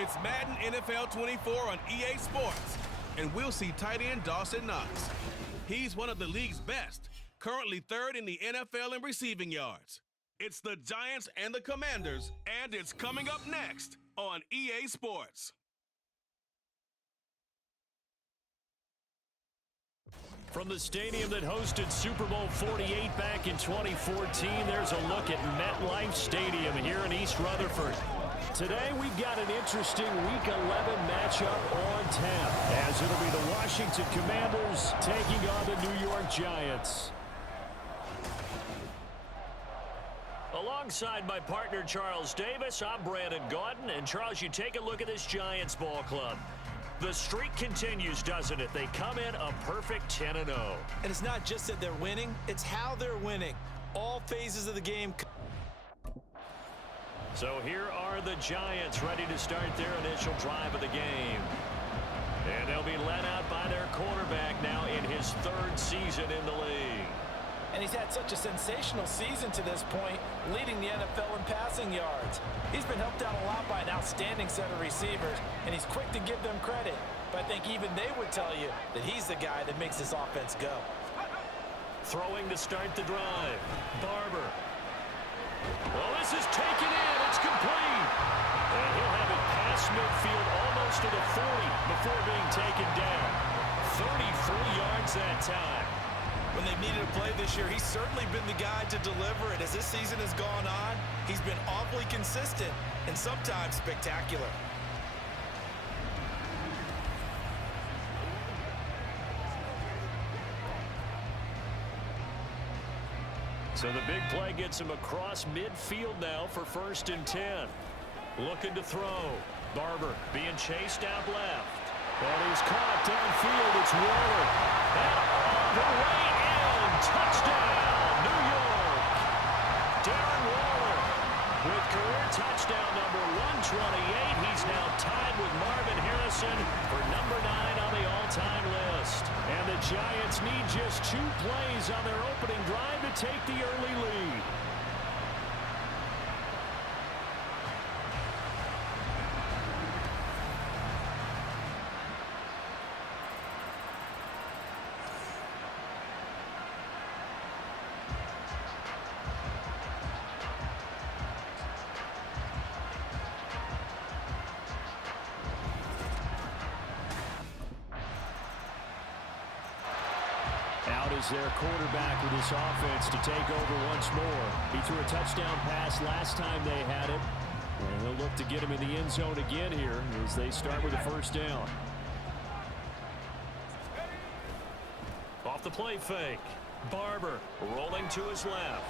It's Madden NFL 24 on EA Sports, and we'll see tight end Dawson Knox. He's one of the league's best, currently third in the NFL in receiving yards. It's the Giants and the Commanders, and it's coming up next on EA Sports. From the stadium that hosted Super Bowl 48 back in 2014, there's a look at MetLife Stadium here in East Rutherford. Today, we've got an interesting Week 11 matchup on tap, as it'll be the Washington Commanders taking on the New York Giants. Alongside my partner, Charles Davis, I'm Brandon Gaudin. And, Charles, you take a look at this Giants ball club. The streak continues, doesn't it? They come in a perfect 10-0. And it's not just that they're winning, it's how they're winning. All phases of the game. So here are the Giants ready to start their initial drive of the game. And they'll be led out by their quarterback now in his third season in the league. And he's had such a sensational season to this point, leading the NFL in passing yards. He's been helped out a lot by an outstanding set of receivers, and he's quick to give them credit. But I think even they would tell you that he's the guy that makes this offense go. Throwing to start the drive, Barber. Well, this is taken in. It's complete. And he'll have it past midfield almost to the 40 before being taken down. 33 yards that time. When they've needed a play this year, he's certainly been the guy to deliver it. As this season has gone on, he's been awfully consistent and sometimes spectacular. So the big play gets him across midfield now for 1st and 10. Looking to throw. Barber being chased out left. And he's caught downfield. It's Waller. And all the way in. Touchdown, New York. Darren Waller with career touchdown number 128. He's now tied with Marvin Harrison for number 9 on the all-time list. And the Giants need just 2 plays on their opening drive to take the early lead. Out is their quarterback with this offense to take over once more. He threw a touchdown pass last time they had it. And they'll look to get him in the end zone again here as they start with a 1st down. Off the play fake. Barber rolling to his left.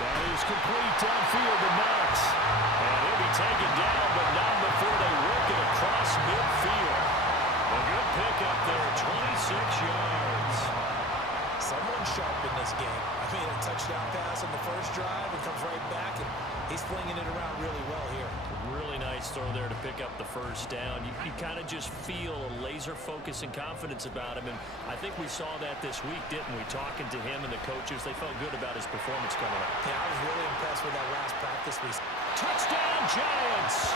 That is complete downfield to Knox. And he'll be taken down, but not before they work it across midfield. A good pickup there, 26 yards. Someone sharp in this game. I mean, a touchdown pass on the first drive and comes right back, and he's flinging it around really well here. Really nice throw there to pick up the 1st down. You kind of just feel a laser focus and confidence about him, and I think we saw that this week, didn't we? Talking to him and the coaches, they felt good about his performance coming up. Yeah, I was really impressed with that last practice week. Touchdown, Giants!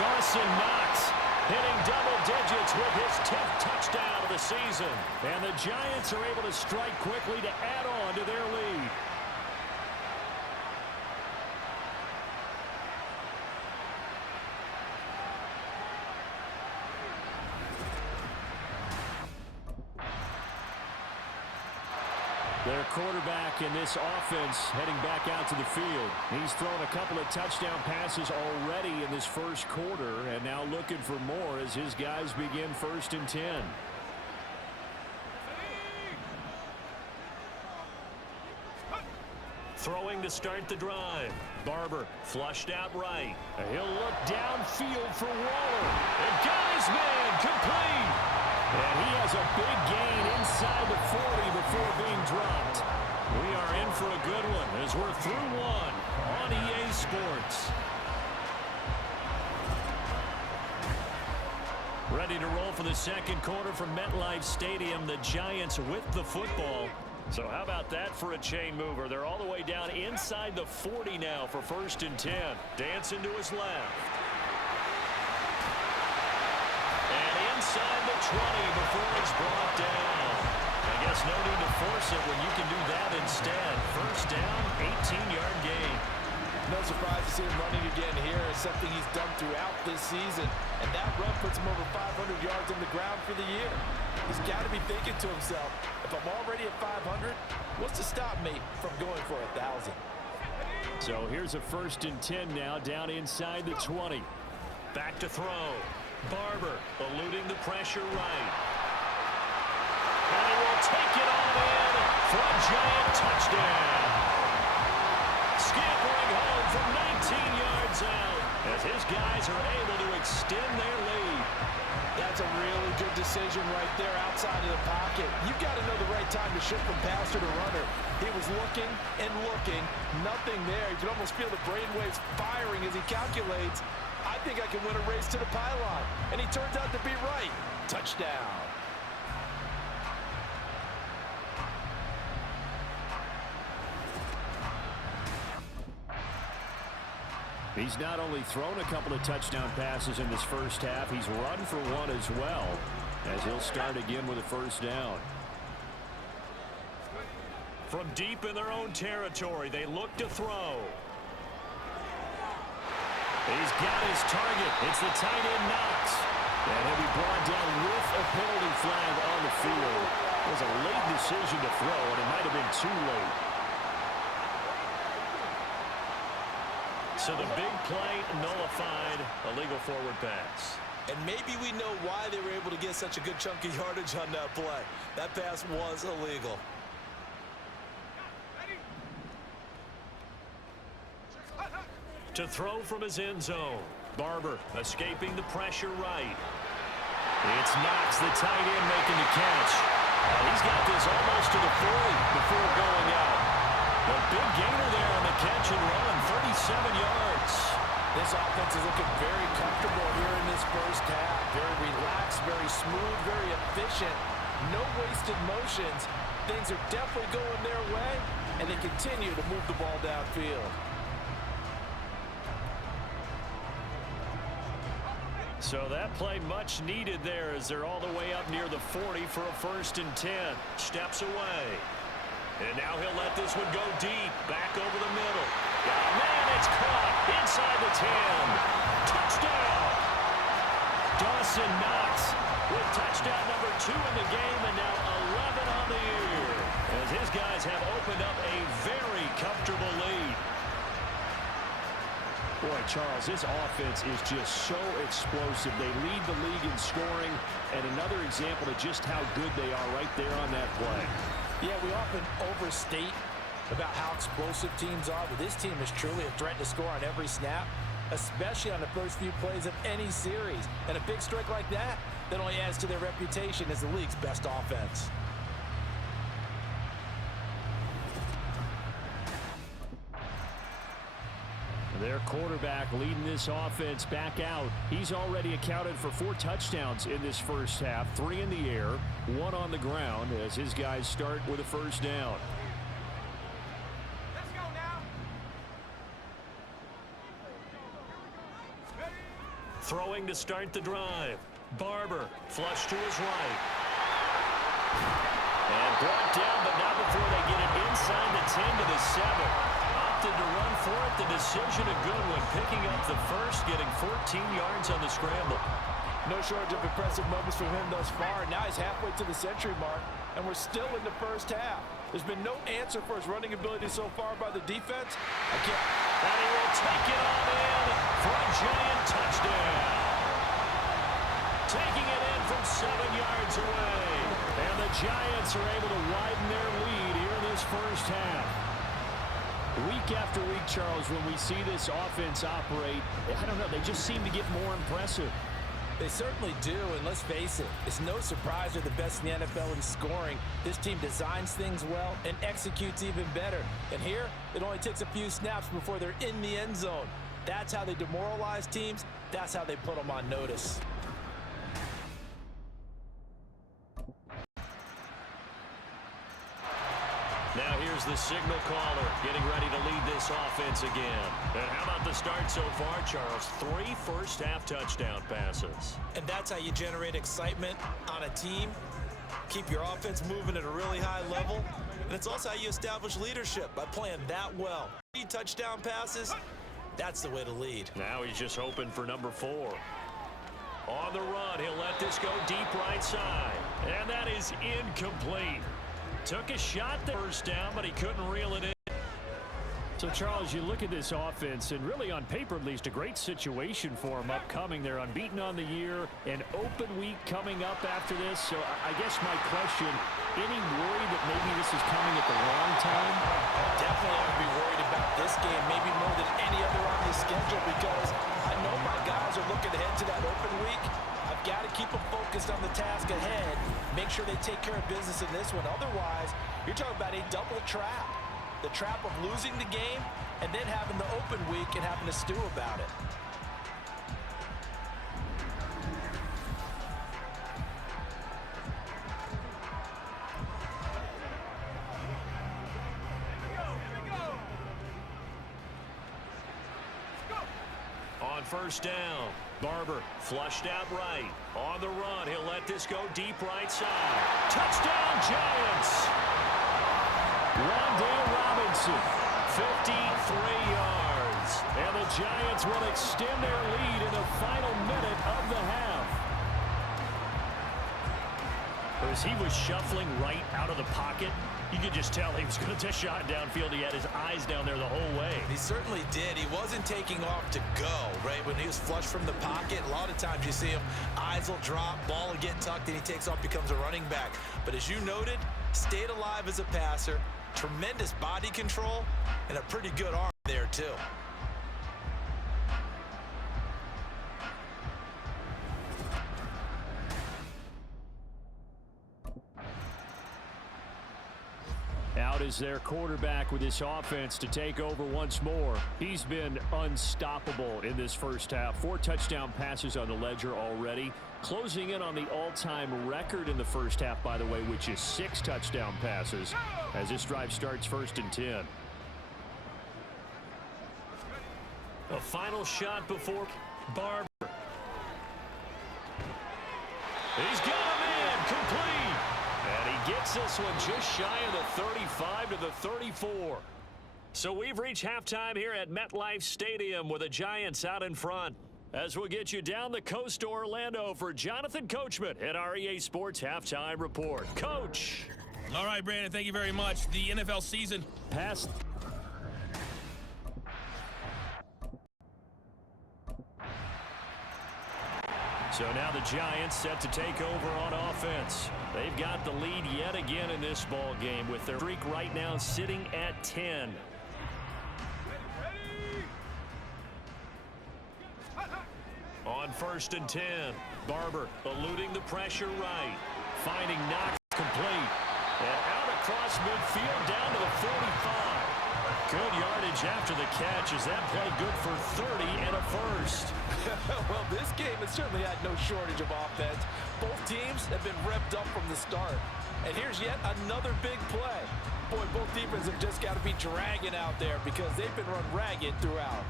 Dawson Knox hitting double digits with his 10th touchdown of the season. And the Giants are able to strike quickly to add on to their lead. Their quarterback in this offense heading back out to the field. He's thrown a couple of touchdown passes already in this first quarter, and now looking for more as his guys begin 1st and 10. Throwing to start the drive. Barber flushed out right. He'll look downfield for Waller. And got his man complete. And he has a big gain inside the 40 before being dropped. We are in for a good one as we're through one on EA Sports. Ready to roll for the second quarter from MetLife Stadium. The Giants with the football. So how about that for a chain mover? They're all the way down inside the 40 now for 1st and 10. Dancing to his left. And inside the 20 before it's brought down. I guess no need to force it when you can do that instead. 1st down, 18-yard gain. No surprise to see him running again here. It's something he's done throughout this season. And that run puts him over 500 yards on the ground for the year. He's got to be thinking to himself, if I'm already at 500, what's to stop me from going for 1,000? So here's a 1st and 10 now, down inside the 20. Back to throw. Barber eluding the pressure right. And he will take it all in for a giant touchdown. Scampering home from 19 yards out as his guys are able to extend their lead. That's a really good decision right there outside of the pocket. You've got to know the right time to shift from passer to runner. He was looking and looking, nothing there. You can almost feel the brainwaves firing as he calculates, I think I can win a race to the pylon. And he turns out to be right. Touchdown. He's not only thrown a couple of touchdown passes in this first half, he's run for one as well, as he'll start again with a 1st down. From deep in their own territory, they look to throw. He's got his target. It's the tight end Knox. And he'll be brought down with a penalty flag on the field. It was a late decision to throw, and it might have been too late. So the big play nullified, a legal forward pass. And maybe we know why they were able to get such a good chunk of yardage on that play. That pass was illegal. To throw from his end zone. Barber escaping the pressure right. It's Knox, the tight end, making the catch. He's got this almost to the 40 before going out. A big gainer there on the catch and run, 37 yards. This offense is looking very comfortable here in this first half. Very relaxed, very smooth, very efficient. No wasted motions. Things are definitely going their way, and they continue to move the ball downfield. So that play much needed there as they're all the way up near the 40 for a 1st and 10. Steps away. And now he'll let this one go deep. Back over the middle. Oh, man, it's caught inside the 10. Touchdown. Dawson Knox with touchdown number 2 in the game and now 11 on the year as his guys have opened up a very comfortable lead. Boy, Charles, this offense is just so explosive. They lead the league in scoring, and another example of just how good they are right there on that play. Yeah, we often overstate about how explosive teams are, but this team is truly a threat to score on every snap, especially on the first few plays of any series. And a big strike like that only adds to their reputation as the league's best offense. Their quarterback leading this offense back out. He's already accounted for 4 touchdowns in this first half, 3 in the air, 1 on the ground as his guys start with a 1st down. Let's go now. Throwing to start the drive. Barber flush to his right. And brought down, but not before they get it inside the 10 to the 7. Opted to run for it. The decision a good one. Picking up the first, getting 14 yards on the scramble. No shortage of impressive moments from him thus far. Now he's halfway to the century mark, and we're still in the first half. There's been no answer for his running ability so far by the defense. And he will take it on in for a giant touchdown. Taking it in from 7 yards away. And the Giants are able to widen their lead here in this first half. Week after week, Charles, when we see this offense operate, I don't know, they just seem to get more impressive. They certainly do, and let's face it, it's no surprise they're the best in the NFL in scoring. This team designs things well and executes even better. And here, it only takes a few snaps before they're in the end zone. That's how they demoralize teams. That's how they put them on notice. Now here's the signal caller getting ready to lead this offense again. And how about the start so far, Charles? 3 first-half touchdown passes. And that's how you generate excitement on a team. Keep your offense moving at a really high level. And it's also how you establish leadership, by playing that well. 3 touchdown passes, that's the way to lead. Now he's just hoping for number 4. On the run, he'll let this go deep right side. And that is incomplete. Took a shot the first down, but he couldn't reel it in. So, Charles, you look at this offense, and really on paper at least, a great situation for them upcoming. They're unbeaten on the year, an open week coming up after this. So I guess my question, any worry that maybe this is coming at the wrong time? Definitely have to be worried about this game, maybe more than any other on the schedule, because I know my guys are looking ahead to that open week. I've got to keep them focused on the task ahead, make sure they take care of business in this one. Otherwise, you're talking about a double trap. The trap of losing the game and then having the open week and having to stew about it. On first down, Barber flushed out right. On the run, he'll let this go deep right side. Touchdown, Giants! Wan'Dale Robinson, 53 yards. And the Giants will extend their lead in the final minute of the half. As he was shuffling right out of the pocket, you could just tell he was going to take a shot downfield. He had his eyes down there the whole way. He certainly did. He wasn't taking off to go, right? When he was flush from the pocket, a lot of times you see him, eyes will drop, ball will get tucked, and he takes off, becomes a running back. But as you noted, stayed alive as a passer, tremendous body control, and a pretty good arm there, too. Out is their quarterback with this offense to take over once more. He's been unstoppable in this first half. 4 touchdown passes on the ledger already. Closing in on the all-time record in the first half, by the way, which is 6 touchdown passes as this drive starts 1st and 10. A final shot before Barber. He's got him in, complete. And he gets this one just shy of the 35 to the 34. So we've reached halftime here at MetLife Stadium with the Giants out in front. As we'll get you down the coast to Orlando for Jonathan Coachman at our EA Sports Halftime Report. Coach. All right, Brandon, thank you very much. The NFL season Pass. So now the Giants set to take over on offense. They've got the lead yet again in this ball game with their streak right now sitting at 10. On 1st and 10, Barber eluding the pressure right, finding Knox complete, and out across midfield down to the 45. Good yardage after the catch. Is that play good for 30 and a first? Well, this game has certainly had no shortage of offense. Both teams have been revved up from the start. And here's yet another big play. Boy, both defenses have just got to be dragging out there because they've been run ragged throughout.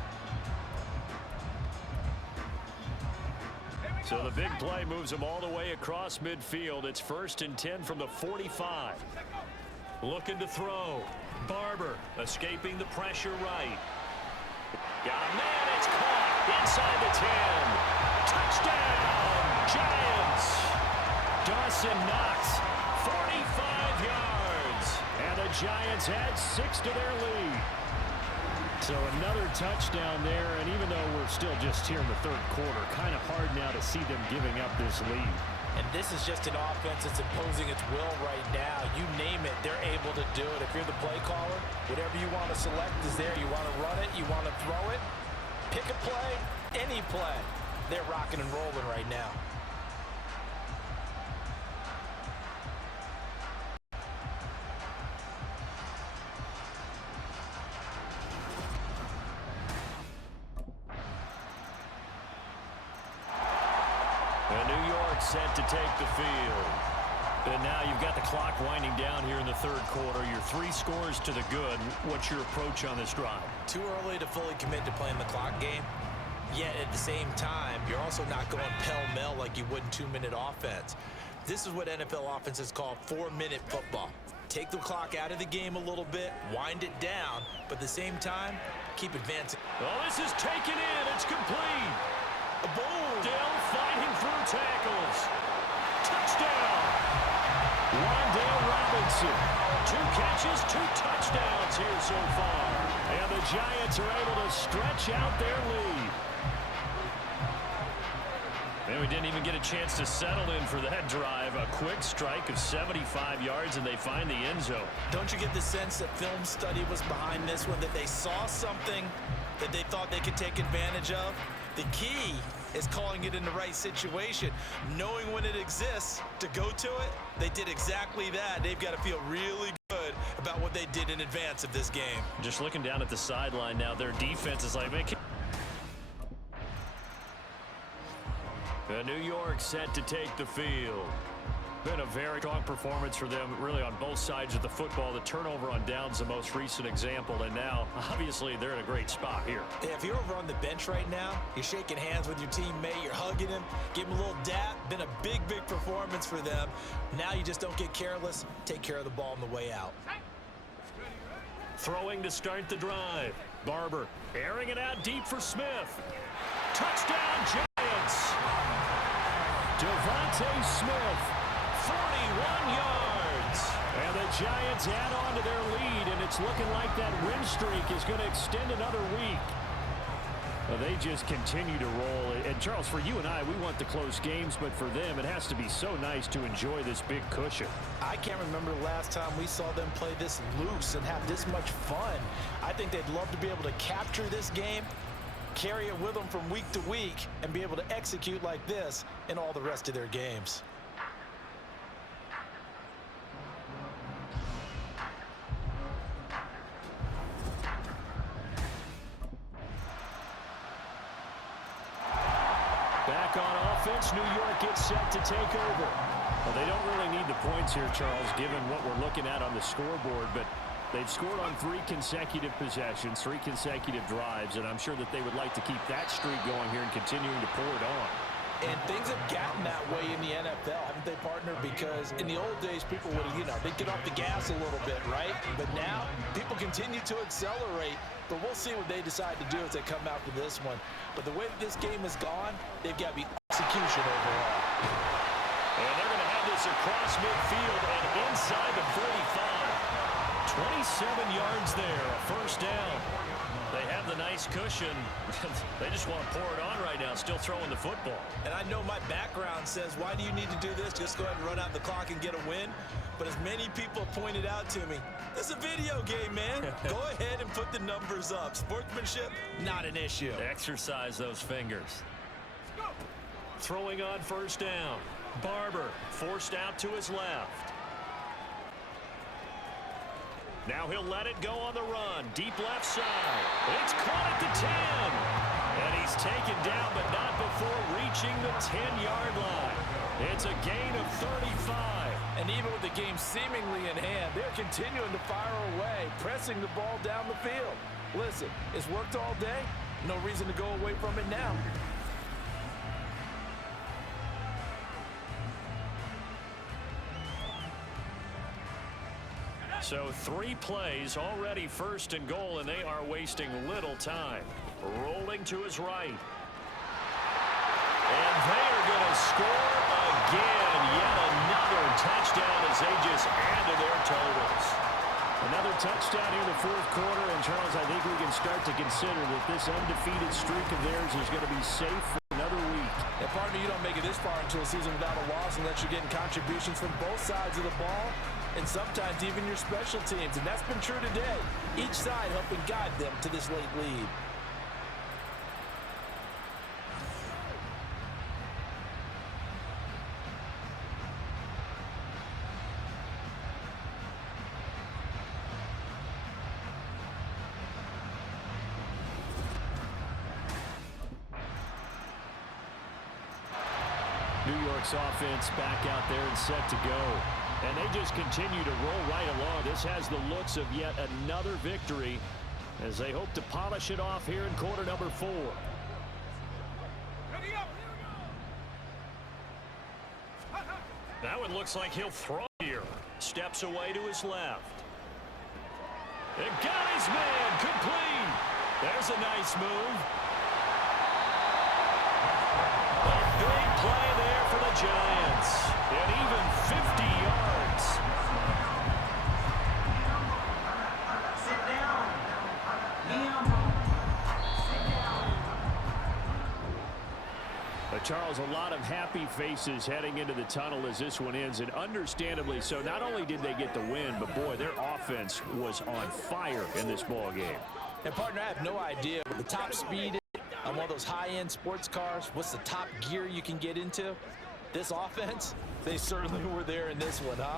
So the big play moves them all the way across midfield. It's 1st and 10 from the 45. Looking to throw. Barber escaping the pressure right. Got a man, it's caught inside the 10. Touchdown, Giants. Dawson Knox, 45 yards. And the Giants add 6 to their lead. So another touchdown there, and even though we're still just here in the 3rd quarter, kind of hard now to see them giving up this lead. And this is just an offense that's imposing its will right now. You name it, they're able to do it. If you're the play caller, whatever you want to select is there. You want to run it, you want to throw it, pick a play, any play. They're rocking and rolling right now. And New York set to take the field. And now you've got the clock winding down here in the third quarter. Your 3 scores to the good. What's your approach on this drive? Too early to fully commit to playing the clock game. Yet at the same time, you're also not going pell-mell like you would in 2-minute offense. This is what NFL offenses call 4-minute football. Take the clock out of the game a little bit, wind it down, but at the same time, keep advancing. Oh, this is taken in. It's complete. Boom! Still fighting through tackles. Touchdown. Wandale Robinson. 2 catches, 2 touchdowns here so far. And the Giants are able to stretch out their lead. And we didn't even get a chance to settle in for that drive. A quick strike of 75 yards, and they find the end zone. Don't you get the sense that film study was behind this one, that they saw something that they thought they could take advantage of? The key is calling it in the right situation, knowing when it exists to go to it. They did exactly that. They've got to feel really good about what they did in advance of this game. Just looking down at the sideline now, their defense is like, man, New York set to take the field. Been a very strong performance for them, really, on both sides of the football. The turnover on downs, the most recent example, and now, obviously, they're in a great spot here. Yeah, if you're over on the bench right now, you're shaking hands with your teammate, you're hugging him, give him a little dap. Been a big, big performance for them. Now you just don't get careless. Take care of the ball on the way out. Throwing to start the drive. Barber airing it out deep for Smith. Touchdown, Giants! Devontae Smith, 41 yards. And the Giants add on to their lead, and it's looking like that win streak is going to extend another week. Well, they just continue to roll. And, Charles, for you and I, we want the close games, but for them, it has to be so nice to enjoy this big cushion. I can't remember the last time we saw them play this loose and have this much fun. I think they'd love to be able to capture this game, carry it with them from week to week, and be able to execute like this in all the rest of their games. Back on offense, New York gets set to take over. Well, they don't really need the points here, Charles, given what we're looking at on the scoreboard, but they've scored on 3 consecutive possessions, 3 consecutive drives, and I'm sure that they would like to keep that streak going here and continuing to pour it on. And things have gotten that way in the NFL, haven't they, partner? Because in the old days, people would, they'd get off the gas a little bit, right? But now, people continue to accelerate. But we'll see what they decide to do as they come out for this one. But the way that this game has gone, they've got to be execution overall. And they're going to have this across midfield and inside the 45. 27 yards there, a first down. They have the nice cushion. They just want to pour it on right now, still throwing the football. And I know my background says, why do you need to do this? Just go ahead and run out the clock and get a win. But as many people pointed out to me, it's a video game, man. Go ahead and put the numbers up. Sportsmanship, not an issue. Exercise those fingers. Throwing on first down. Barber forced out to his left. Now he'll let it go on the run. Deep left side. It's caught at the 10. And he's taken down, but not before reaching the 10-yard line. It's a gain of 35. And even with the game seemingly in hand, they're continuing to fire away, pressing the ball down the field. Listen, it's worked all day. No reason to go away from it now. So 3 plays, already first and goal, and they are wasting little time. Rolling to his right. And they are going to score again. Yet another touchdown as they just add to their totals. Another touchdown here in the fourth quarter. And, Charles, I think we can start to consider that this undefeated streak of theirs is going to be safe for another week. And, partner, you don't make it this far into a season without a loss unless you're getting contributions from both sides of the ball, and sometimes even your special teams. And that's been true today. Each side helping guide them to this late lead. New New York's offense back out there and set to go. And they just continue to roll right along. This has the looks of yet another victory as they hope to polish it off here in quarter number 4. That one looks like he'll throw here. Steps away to his left. And got his man complete. There's a nice move. A big play there for the Giants. And even 50 yards. Sit down. Charles, a lot of happy faces heading into the tunnel as this one ends, and understandably so. Not only did they get the win, but boy, their offense was on fire in this ball game. And partner, I have no idea what the top speed is on one of those high-end sports cars. What's the top gear you can get into? This offense, they certainly were there in this one, huh?